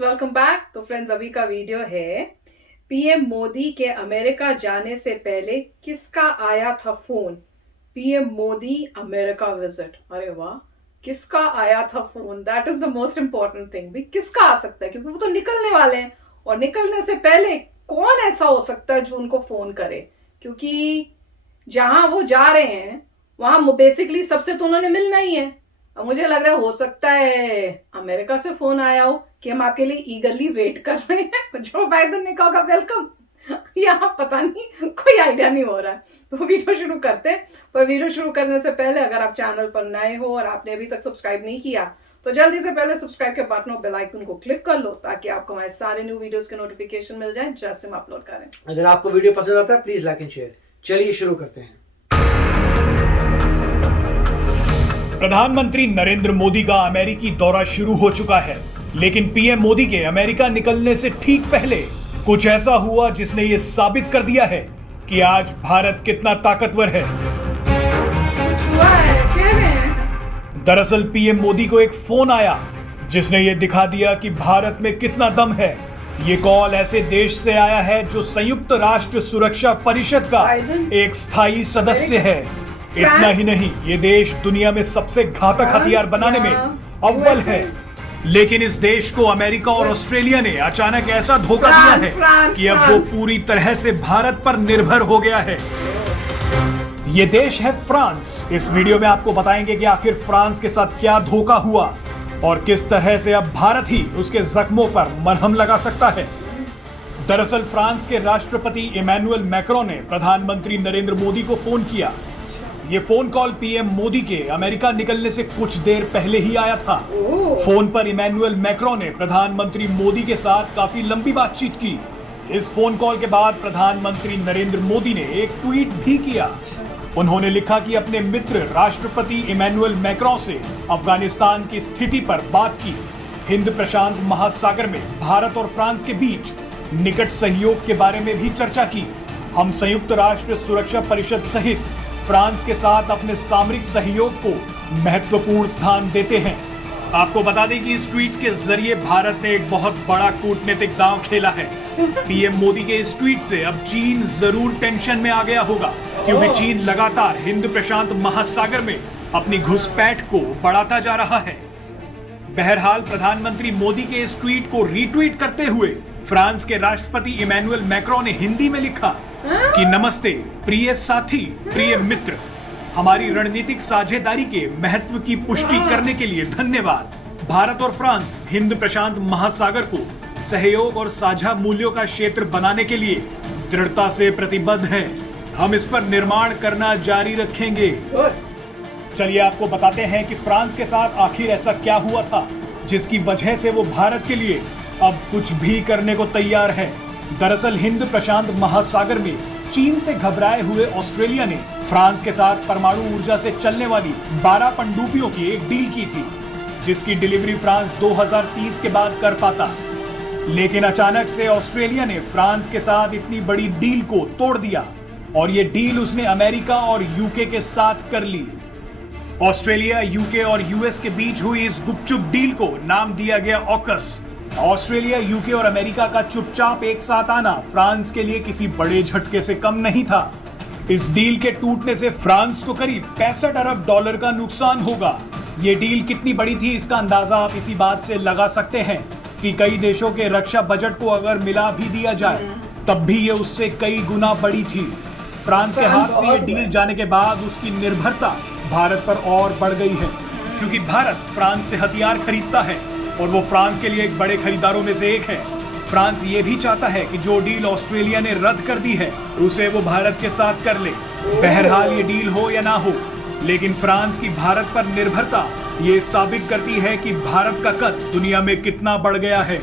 Friends, welcome back. तो friends, अभी का वीडियो है पीएम मोदी के अमेरिका जाने से पहले किसका आया था phone. PM Modi America visit, अरे वाह, किसका आया था phone, that is the most important thing. भी किसका आ सकता है, क्योंकि वो तो निकलने वाले हैं और निकलने से पहले कौन ऐसा हो सकता है जो उनको फोन करे, क्योंकि जहां वो जा रहे हैं वहां बेसिकली सबसे तो उन्होंने मिलना ही है। अब मुझे लग रहा है हो सकता है अमेरिका से फोन आया हो कि हम आपके लिए ईगरली वेट कर रहे हैं। जो बाइडेन ने कहा वेलकम, यहाँ पता नहीं, कोई आइडिया नहीं हो रहा है। तो वीडियो शुरू करते हैं, पर वीडियो शुरू करने से पहले अगर आप चैनल पर नए हो और आपने अभी तक सब्सक्राइब नहीं किया तो जल्दी से पहले सब्सक्राइब के बटन और बेल आइकन को क्लिक कर लो, ताकि आपको हमारे सारे न्यू वीडियोस के नोटिफिकेशन मिल जाए जैसे हम अपलोड करें। अगर आपको वीडियो पसंद आता है प्लीज लाइक एंड शेयर। चलिए शुरू करते हैं। प्रधानमंत्री नरेंद्र मोदी का अमेरिकी दौरा शुरू हो चुका है, लेकिन पीएम मोदी के अमेरिका निकलने से ठीक पहले कुछ ऐसा हुआ जिसने ये साबित कर दिया है कि आज भारत कितना ताकतवर है। दरअसल पीएम मोदी को एक फोन आया जिसने ये दिखा दिया कि भारत में कितना दम है। ये कॉल ऐसे देश से आया है जो संयुक्त राष्ट्र सुरक्षा परिषद का एक स्थायी सदस्य है। इतना ही नहीं, ये देश दुनिया में सबसे घातक हथियार बनाने में अव्वल है। लेकिन इस देश को अमेरिका और ऑस्ट्रेलिया ने अचानक ऐसा धोखा दिया है कि अब वो पूरी तरह से भारत पर निर्भर हो गया है। ये देश है फ्रांस। इस वीडियो में आपको बताएंगे कि आखिर फ्रांस के साथ क्या धोखा हुआ और किस तरह से अब भारत ही उसके जख्मों पर मरहम लगा सकता है। दरअसल फ्रांस के राष्ट्रपति इमैनुअल मैक्रों ने प्रधानमंत्री नरेंद्र मोदी को फोन किया। ये फोन कॉल पीएम मोदी के अमेरिका निकलने से कुछ देर पहले ही आया था। फोन पर इमैनुअल मैक्रों ने प्रधानमंत्री मोदी के साथ काफी लंबी बातचीत की। इस फोन कॉल के बाद प्रधानमंत्री नरेंद्र मोदी ने एक ट्वीट भी किया। उन्होंने लिखा कि अपने मित्र राष्ट्रपति इमैनुअल मैक्रों से अफगानिस्तान की स्थिति पर बात की। हिंद प्रशांत महासागर में भारत और फ्रांस के बीच निकट सहयोग के बारे में भी चर्चा की। हम संयुक्त राष्ट्र सुरक्षा परिषद सहित फ्रांस के साथ अपने सामरिक सहयोग को महत्वपूर्ण स्थान देते हैं। आपको बता दें कि इस ट्वीट के जरिए भारत ने एक बहुत बड़ा कूटनीतिक दांव खेला है। पीएम मोदी के इस ट्वीट से अब चीन जरूर टेंशन में आ गया होगा, क्योंकि चीन लगातार हिंद प्रशांत महासागर में अपनी घुसपैठ को बढ़ाता जा रहा है। बहरहाल प्रधानमंत्री मोदी के इस ट्वीट को रीट्वीट करते हुए फ्रांस के राष्ट्रपति इमैनुअल मैक्रों ने हिंदी में लिखा कि नमस्ते प्रिय साथी, प्रिय मित्र, हमारी रणनीतिक साझेदारी के महत्व की पुष्टि करने के लिए धन्यवाद। भारत और फ्रांस हिंद प्रशांत महासागर को सहयोग और साझा मूल्यों का क्षेत्र बनाने के लिए दृढ़ता से प्रतिबद्ध हैं। हम इस पर निर्माण करना जारी रखेंगे। चलिए आपको बताते हैं कि फ्रांस के साथ आखिर ऐसा क्या हुआ था जिसकी वजह से वो भारत के लिए अब कुछ भी करने को तैयार है। दरअसल हिंद प्रशांत महासागर में चीन से घबराए हुए ऑस्ट्रेलिया ने फ्रांस के साथ परमाणु ऊर्जा से चलने वाली 12 पनडुब्बियों की एक डील की थी, जिसकी डिलीवरी फ्रांस 2030 के बाद कर पाता। लेकिन अचानक से ऑस्ट्रेलिया ने फ्रांस के साथ इतनी बड़ी डील को तोड़ दिया और ये डील उसने अमेरिका और यूके के साथ कर ली। ऑस्ट्रेलिया, यूके और यूएस के बीच हुई इस गुपचुप डील को नाम दिया गया ऑकस। ऑस्ट्रेलिया, यूके और अमेरिका का चुपचाप एक साथ आना फ्रांस के लिए किसी बड़े झटके से कम नहीं था। इस डील के टूटने से फ्रांस को करीब 65 अरब डॉलर का नुकसान होगा। ये डील कितनी बड़ी थी इसका अंदाजा आप इसी बात से लगा सकते हैं कि कई देशों के रक्षा बजट को अगर मिला भी दिया जाए तब भी ये उससे कई गुना बड़ी थी। फ्रांस के हाथ से ये डील जाने के बाद उसकी निर्भरता भारत पर और बढ़ गई है, क्योंकि भारत फ्रांस से हथियार खरीदता है और वो फ्रांस के लिए एक बड़े खरीदारों में से एक है। फ्रांस ये भी चाहता है कि जो डील ऑस्ट्रेलिया ने रद्द कर दी है उसे वो भारत के साथ कर ले। बहरहाल ये डील हो या ना हो, लेकिन फ्रांस की भारत पर निर्भरता ये साबित करती है कि भारत का कद दुनिया में कितना बढ़ गया है।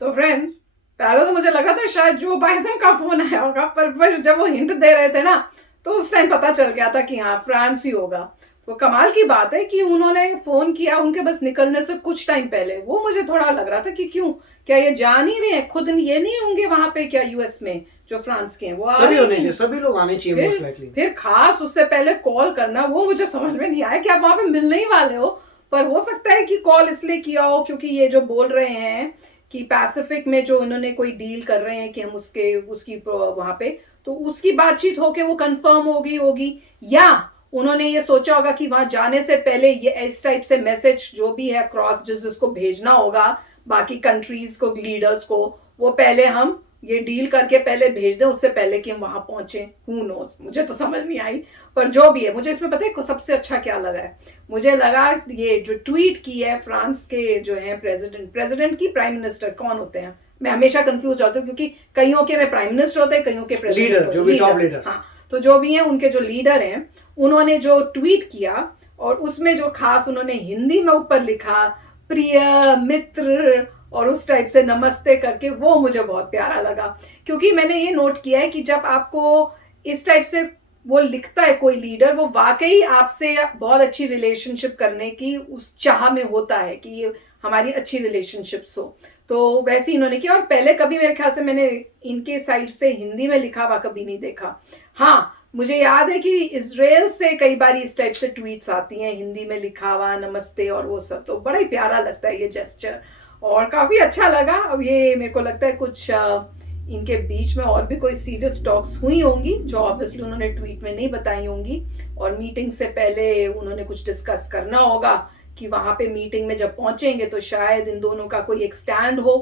तो फ्रेंड्स, पहले तो मुझे लगा था शायद जो बाइडेन का फोन आया होगा, पर जब वो हिंट दे रहे थे ना तो उस टाइम पता चल गया था कि हाँ फ्रांस ही होगा। तो कमाल की बात है कि उन्होंने फोन किया उनके बस निकलने से कुछ टाइम पहले। वो मुझे थोड़ा लग रहा था कि क्यों, क्या ये जा नहीं रहे हैं, खुद ये नहीं होंगे वहां पे क्या यूएस में जो फ्रांस के हैं, वो सभी होने चाहिए, सभी लोग आने चाहिए मोस्ट लाइकली। फिर खास उससे पहले कॉल करना, वो मुझे समझ में नहीं आया कि आप वहां पे मिलने ही वाले हो पर हो सकता है कि कॉल इसलिए किया हो क्योंकि ये जो बोल रहे हैं कि पैसिफिक में जो इन्होंने कोई डील कर रहे हैं कि हम उसकी वहां पे, तो उसकी बातचीत होके वो कंफर्म हो गई होगी, या उन्होंने ये सोचा होगा कि वहां जाने से पहले ये इस टाइप से मैसेज जो भी है क्रॉस जिसको भेजना होगा बाकी कंट्रीज को, लीडर्स को, वो पहले हम ये डील करके पहले भेज दें उससे पहले कि हम वहां पहुंचे। हु नोस, मुझे तो समझ नहीं आई, पर जो भी है मुझे इसमें पता है सबसे अच्छा क्या लगा है, मुझे लगा ये जो ट्वीट की है फ्रांस के जो है प्रेसिडेंट की प्राइम मिनिस्टर कौन होते हैं, मैं हमेशा कंफ्यूज होती हूँ क्योंकि कईयों के में प्राइम मिनिस्टर होते हैं, कईयों के प्रेसिडेंट, जो भी टॉप लीडर, हाँ, तो जो भी हैं उनके जो लीडर हैं उन्होंने जो ट्वीट किया और उसमें जो खास उन्होंने हिंदी में ऊपर लिखा प्रिय मित्र और उस टाइप से नमस्ते करके, वो मुझे बहुत प्यारा लगा। क्योंकि मैंने ये नोट किया है कि जब आपको इस टाइप से वो लिखता है कोई लीडर, वो वाकई आपसे बहुत अच्छी रिलेशनशिप करने की उस चाह में होता है कि ये हमारी अच्छी रिलेशनशिप्स हो, तो वैसे ही इन्होंने किया। और पहले कभी मेरे ख्याल से मैंने इनके साइड से हिंदी में लिखा हुआ कभी नहीं देखा। हाँ, मुझे याद है कि इजराइल से कई बार इस टाइप से ट्वीट्स आती हैं हिंदी में लिखा हुआ नमस्ते और वो सब, तो बड़ा ही प्यारा लगता है ये जेस्चर और काफी अच्छा लगा। अब ये मेरे को लगता है कुछ इनके बीच में और भी कोई सीरियस टॉक्स हुई होंगी जो ऑब्वियसली उन्होंने ट्वीट में नहीं बताई होंगी, और मीटिंग से पहले उन्होंने कुछ डिस्कस करना होगा कि वहां पे मीटिंग में जब पहुंचेंगे तो शायद इन दोनों का कोई एक स्टैंड हो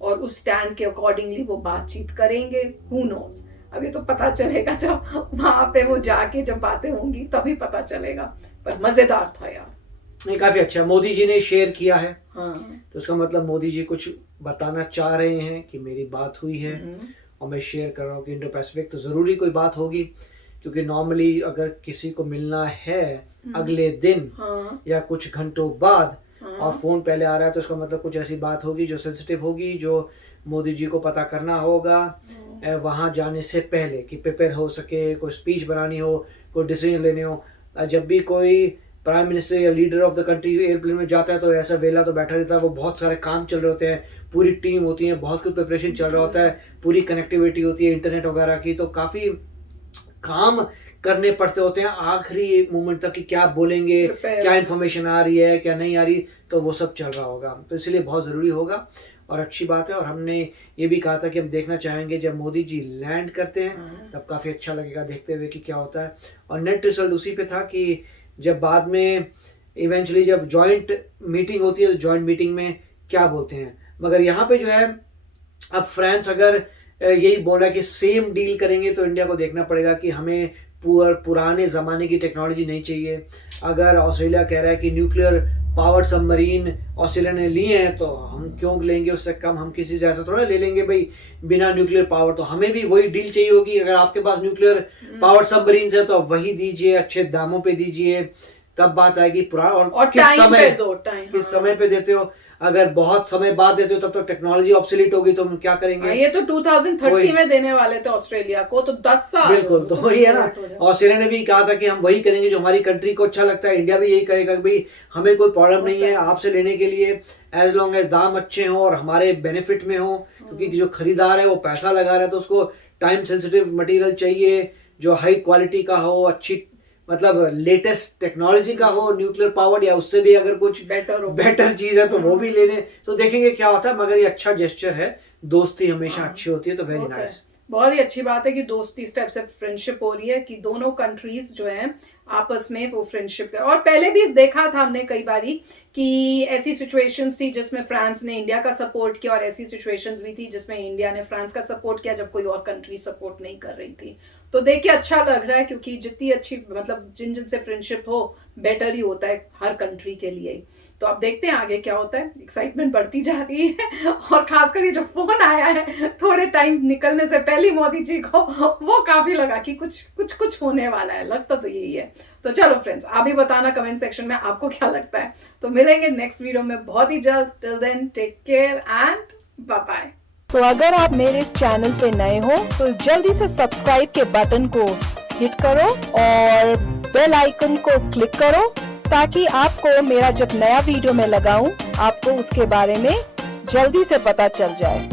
और उस स्टैंड के अकॉर्डिंगली वो बातचीत करेंगे। हु नोस, अब ये तो पता चलेगा जब वहां पे वो जाके जब बातें होंगी तभी पता चलेगा, पर मजेदार था यार। नहीं, काफी अच्छा। मोदी जी ने शेयर किया है, हाँ, तो उसका मतलब मोदी जी कुछ बताना चाह रहे हैं कि मेरी बात हुई है और मैं शेयर कर रहा हूँ कि इंडो पैसिफिक तो ज़रूरी कोई बात होगी, क्योंकि नॉर्मली अगर किसी को मिलना है अगले दिन हाँ, या कुछ घंटों बाद हाँ, और फ़ोन पहले आ रहा है, तो उसका मतलब कुछ ऐसी बात होगी जो सेंसिटिव होगी, जो मोदी जी को पता करना होगा वहाँ जाने से पहले कि प्रिपेयर हो सके, कोई स्पीच बनानी हो, कोई डिसीजन लेने हो। जब भी कोई प्राइम मिनिस्टर या leader of the country airplane में जाता है तो ऐसा वेला तो बैठा रहता है, वो बहुत सारे काम चल रहे होते हैं, पूरी टीम होती है, बहुत कुछ प्रिपरेशन चल रहा होता है, पूरी कनेक्टिविटी होती है इंटरनेट वगैरह की, तो काफ़ी काम करने पड़ते होते हैं आखिरी मोमेंट तक कि क्या बोलेंगे, क्या इन्फॉर्मेशन आ रही है, क्या नहीं आ रही, तो वो सब चल रहा होगा, तो इसलिए बहुत ज़रूरी होगा और अच्छी बात है। और हमने ये भी कहा था कि हम देखना चाहेंगे जब मोदी जी लैंड करते हैं तब काफ़ी अच्छा लगेगा देखते हुए कि क्या होता है। और नेट रिजल्ट उसी पे था कि जब बाद में इवेंचुअली जब जॉइंट मीटिंग होती है तो जॉइंट मीटिंग में क्या बोलते हैं, मगर यहाँ पे जो है अब फ्रांस अगर यही बोल रहा है कि सेम डील करेंगे तो इंडिया को देखना पड़ेगा कि हमें पुराने ज़माने की टेक्नोलॉजी नहीं चाहिए। अगर ऑस्ट्रेलिया कह रहा है कि न्यूक्लियर पावर्ड सबमरीन ऑस्ट्रेलिया ने लिए हैं तो हम क्यों लेंगे उससे कम, हम किसी से ऐसा थोड़ा ले लेंगे भाई बिना न्यूक्लियर पावर, तो हमें भी वही डील चाहिए होगी। अगर आपके पास न्यूक्लियर पावर्ड सबमरीन है तो वही दीजिए, अच्छे दामों पे दीजिए, तब बात आएगी पुराना। और किस समय किस समय पे देते हो, अगर बहुत समय बाद देते हो तब तो टेक्नोलॉजी ऑब्सोलीट होगी, तो हम क्या करेंगे। ये तो 2030 में देने वाले थे ऑस्ट्रेलिया को, तो 10 साल। बिल्कुल, तो वही है ना, ऑस्ट्रेलिया ने भी कहा था कि हम वही करेंगे जो हमारी कंट्री को अच्छा लगता है। इंडिया भी यही कहेगा कि भाई हमें कोई प्रॉब्लम नहीं है आपसे लेने के लिए, एज लॉन्ग एज दाम अच्छे हों और हमारे बेनिफिट में हो, क्योंकि जो खरीदार है वो पैसा लगा रहा है तो उसको टाइम सेंसिटिव मटेरियल चाहिए जो हाई क्वालिटी का हो, अच्छी मतलब लेटेस्ट टेक्नोलॉजी का हो, न्यूक्लियर पावर या उससे भी अगर कुछ बेटर चीज है तो वो भी लेने, तो देखेंगे क्या होता है। मगर ये अच्छा जेस्चर है, दोस्ती हमेशा अच्छी होती है, तो वेरी नाइस। बहुत ही अच्छी बात है कि दोस्ती स्टेप से फ्रेंडशिप हो रही है, कि दोनों कंट्रीज जो हैं आपस में वो फ्रेंडशिप कर। और पहले भी देखा था हमने कई बारी कि ऐसी सिचुएशंस थी जिसमें फ्रांस ने इंडिया का सपोर्ट किया, और ऐसी सिचुएशंस भी थी जिसमें इंडिया ने फ्रांस का सपोर्ट किया जब कोई और कंट्री सपोर्ट नहीं कर रही थी। तो देख के अच्छा लग रहा है, क्योंकि जितनी अच्छी मतलब जिन से फ्रेंडशिप हो बेटर ही होता है हर कंट्री के लिए। तो अब देखते हैं आगे क्या होता है, एक्साइटमेंट बढ़ती जा रही है। और खासकर ये जो फोन आया है थोड़े टाइम निकलने से पहले मोदी जी को, वो काफी लगा कि कुछ होने वाला है, लगता तो यही है। तो चलो फ्रेंड्स, आप भी बताना कमेंट सेक्शन में आपको क्या लगता है। तो मिलेंगे नेक्स्ट वीडियो में बहुत ही जल्द। Till then take care and bye bye. तो अगर आप मेरे इस चैनल पे नए हो तो जल्दी से सब्सक्राइब के बटन को हिट करो और बेल आइकन को क्लिक करो, ताकि आपको मेरा जब नया वीडियो मैं लगाऊं आपको उसके बारे में जल्दी से पता चल जाए।